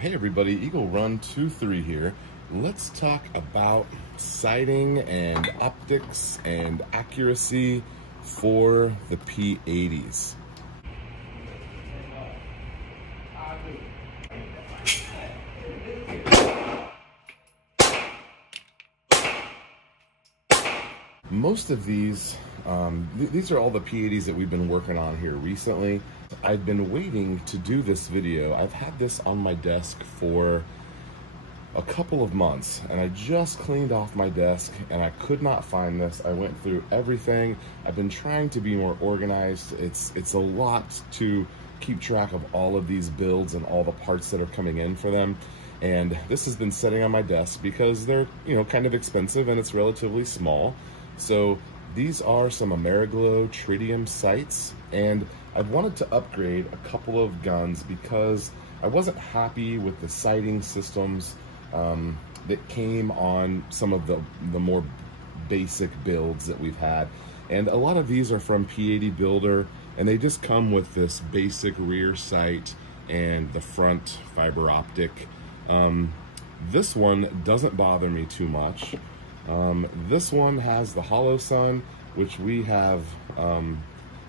Hey everybody, Eagle Run 23 here. Let's talk about sighting and optics and accuracy for the P80s. Most of these are all the P80s that we've been working on here recently. I've been waiting to do this video. I've had this on my desk for a couple of months, and I just cleaned off my desk and I could not find this. I went through everything. I've been trying to be more organized. It's a lot to keep track of all of these builds and all the parts that are coming in for them. And this has been sitting on my desk because they're, kind of expensive and it's relatively small. So these are some Ameriglo Tritium sights, and I wanted to upgrade a couple of guns because I wasn't happy with the sighting systems that came on some of the more basic builds that we've had. And a lot of these are from P80 Builder, and they just come with this basic rear sight and the front fiber optic. This one doesn't bother me too much. This one has the hollow sun, which we have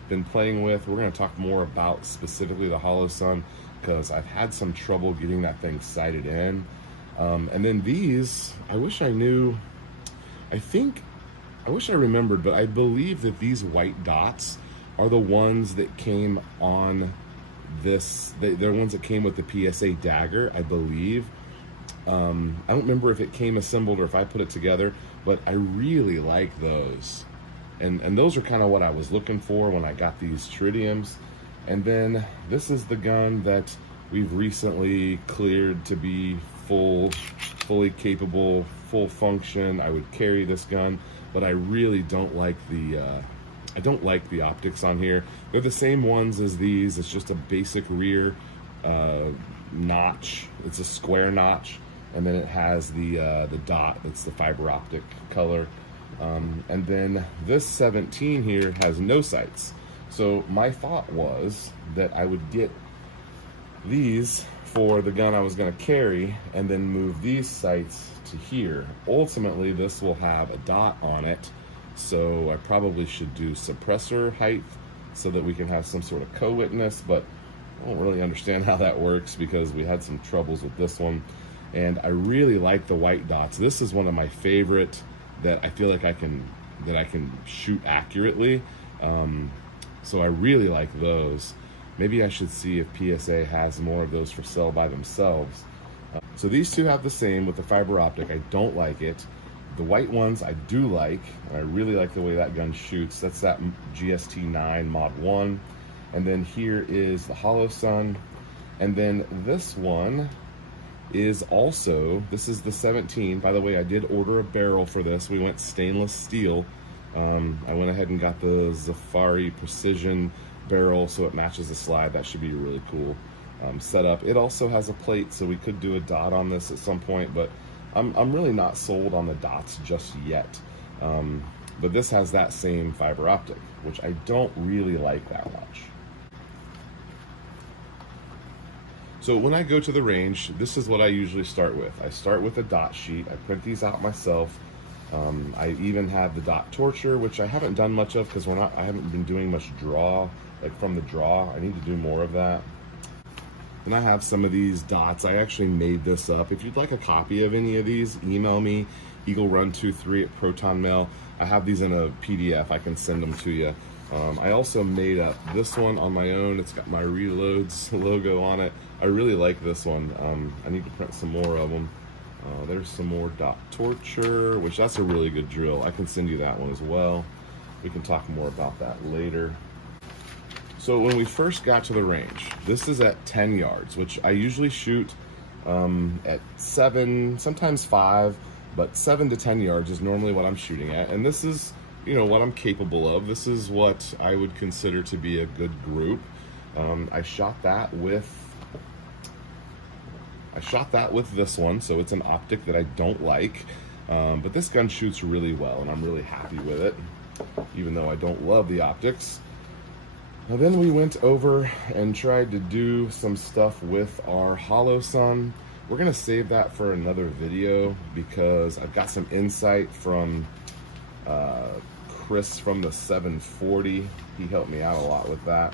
been playing with. We're going to talk more about specifically the hollow sun because I've had some trouble getting that thing sighted in. And then these, I wish I remembered, but I believe that these white dots are the ones that came on this. They're ones that came with the PSA dagger, I believe. I don't remember if it came assembled or if I put it together, but I really like those. And those are kind of what I was looking for when I got these Tritiums. And then this is the gun that we've recently cleared to be fully capable, full function. I would carry this gun, but I really don't like the optics on here. They're the same ones as these. It's just a basic rear notch. It's a square notch, and then it has the dot. It's the fiber optic color. And then this 17 here has no sights. So my thought was that I would get these for the gun I was going to carry and then move these sights to here. Ultimately, this will have a dot on it, so I probably should do suppressor height so that we can have some sort of co-witness, but I don't really understand how that works because we had some troubles with this one. And I really like the white dots. This is one of my favorite that I feel like I can shoot accurately. So I really like those. Maybe I should see if PSA has more of those for sale by themselves. So these two have the same with the fiber optic. I don't like it. The white ones I do like, and I really like the way that gun shoots. That's that GST9 Mod 1. And then here is the hollow sun. And then this one is also, this is the 17. By the way, I did order a barrel for this. We went stainless steel. I went ahead and got the Zafari Precision barrel so it matches the slide. That should be really cool setup. It also has a plate, so we could do a dot on this at some point, but I'm really not sold on the dots just yet. But this has that same fiber optic, which I don't really like that much. So when I go to the range, this is what I usually start with. I start with a dot sheet. I print these out myself. I even have the dot torture, which I haven't done much of because I haven't been doing much draw, like from the draw. I need to do more of that. And I have some of these dots. I actually made this up. If you'd like a copy of any of these, email me, eaglerun23@protonmail. I have these in a PDF. I can send them to you. I also made up this one on my own. It's got my Reloads logo on it. I really like this one. I need to print some more of them. There's some more dot torture, which that's a really good drill. I can send you that one as well. We can talk more about that later. So when we first got to the range, this is at 10 yards, which I usually shoot at 7, sometimes 5, but 7 to 10 yards is normally what I'm shooting at. And this is, what I'm capable of. This is what I would consider to be a good group. I shot that with this one, so it's an optic that I don't like, but this gun shoots really well, and I'm really happy with it, even though I don't love the optics. Now then we went over and tried to do some stuff with our hollow sun. We're gonna save that for another video because I've got some insight from Chris from the 740. He helped me out a lot with that.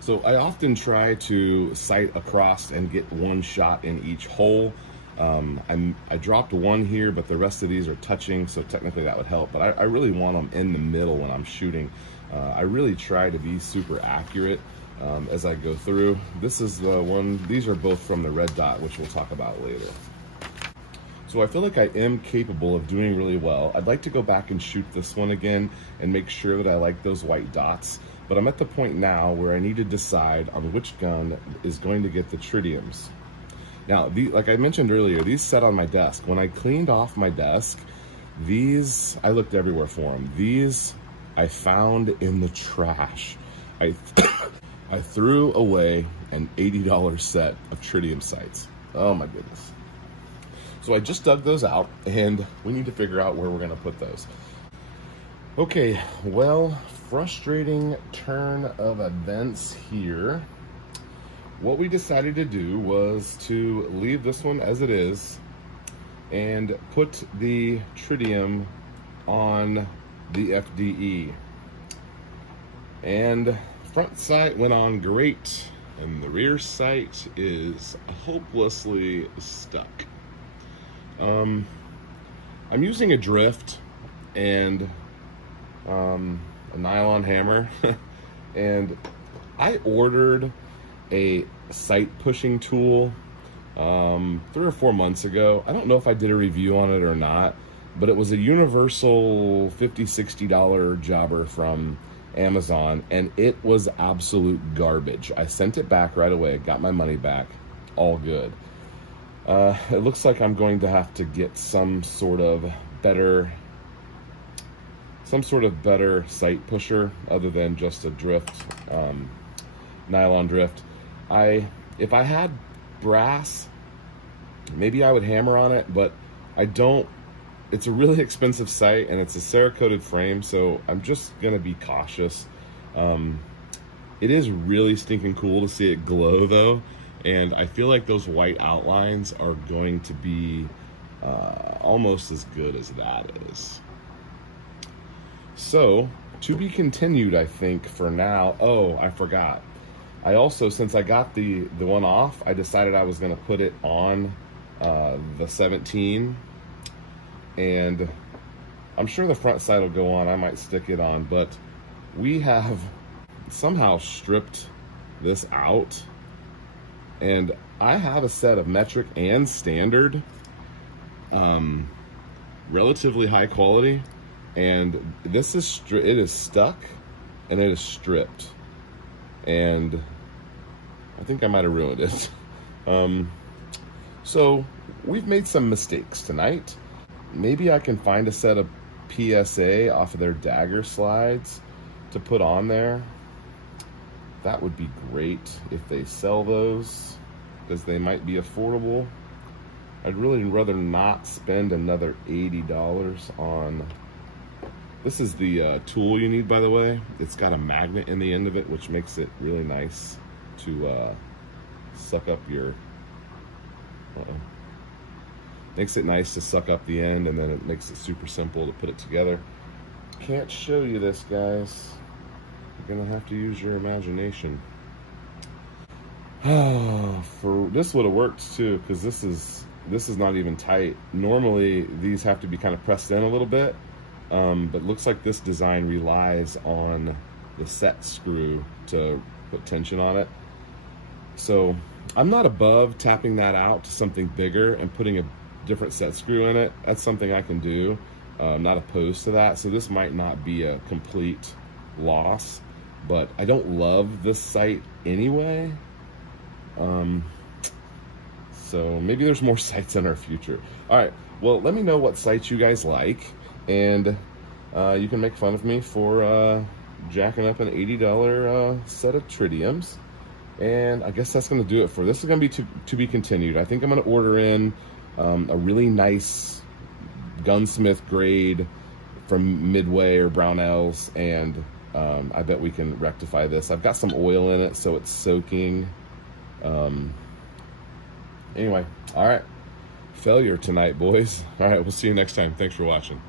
So I often try to sight across and get one shot in each hole. I dropped one here, but the rest of these are touching, so technically that would help. But I really want them in the middle when I'm shooting. I really try to be super accurate as I go through. This is the one, these are both from the red dot, which we'll talk about later. So I feel like I am capable of doing really well. I'd like to go back and shoot this one again and make sure that I like those white dots. But I'm at the point now where I need to decide on which gun is going to get the tritiums. Now, like I mentioned earlier, these sat on my desk. When I cleaned off my desk, these, I looked everywhere for them. These I found in the trash. I threw away an $80 set of tritium sights. Oh my goodness. So I just dug those out, and we need to figure out where we're gonna put those. Okay, well, frustrating turn of events here. What we decided to do was to leave this one as it is and put the tritium on the FDE. And front sight went on great, and the rear sight is hopelessly stuck. I'm using a drift and a nylon hammer, and I ordered a sight pushing tool 3 or 4 months ago. I don't know if I did a review on it or not, but it was a universal $50–$60 jobber from Amazon, and it was absolute garbage. I sent it back right away, got my money back, all good. It looks like I'm going to have to get some sort of better sight pusher other than just a drift, nylon drift. If I had brass, maybe I would hammer on it, but I don't. It's a really expensive sight, and it's a Cerakoted frame, so I'm just gonna be cautious. It is really stinking cool to see it glow though, and I feel like those white outlines are going to be almost as good as that is. So, to be continued, I think, for now. Oh, I forgot. I also, since I got the one off, I decided I was gonna put it on the 17, and I'm sure the front sight will go on. I might stick it on, but we have somehow stripped this out, and I have a set of metric and standard, relatively high quality, and this is it is stuck and it is stripped, and I think I might have ruined it. So we've made some mistakes tonight. Maybe I can find a set of PSA off of their dagger slides to put on there. That would be great if they sell those, because they might be affordable. I'd really rather not spend another $80 on. This is the tool you need, by the way. It's got a magnet in the end of it, which makes it really nice to suck up your, makes it nice to suck up the end, and then it makes it super simple to put it together. Can't show you this, guys. You're gonna have to use your imagination. For this would have worked too, because this is not even tight. Normally these have to be kind of pressed in a little bit, but looks like this design relies on the set screw to put tension on it. So I'm not above tapping that out to something bigger and putting a different set screw in it. That's something I can do. I'm not opposed to that. So this might not be a complete loss, but I don't love this sight anyway. So maybe there's more sights in our future. All right, well, let me know what sights you guys like, and you can make fun of me for jacking up an $80 set of tritiums. And I guess that's gonna do it for this. Is gonna be to be continued. I think I'm gonna order in a really nice gunsmith grade from Midway or Brownells, and I bet we can rectify this. I've got some oil in it, so it's soaking. Anyway, all right. Failure tonight, boys. All right, we'll see you next time. Thanks for watching.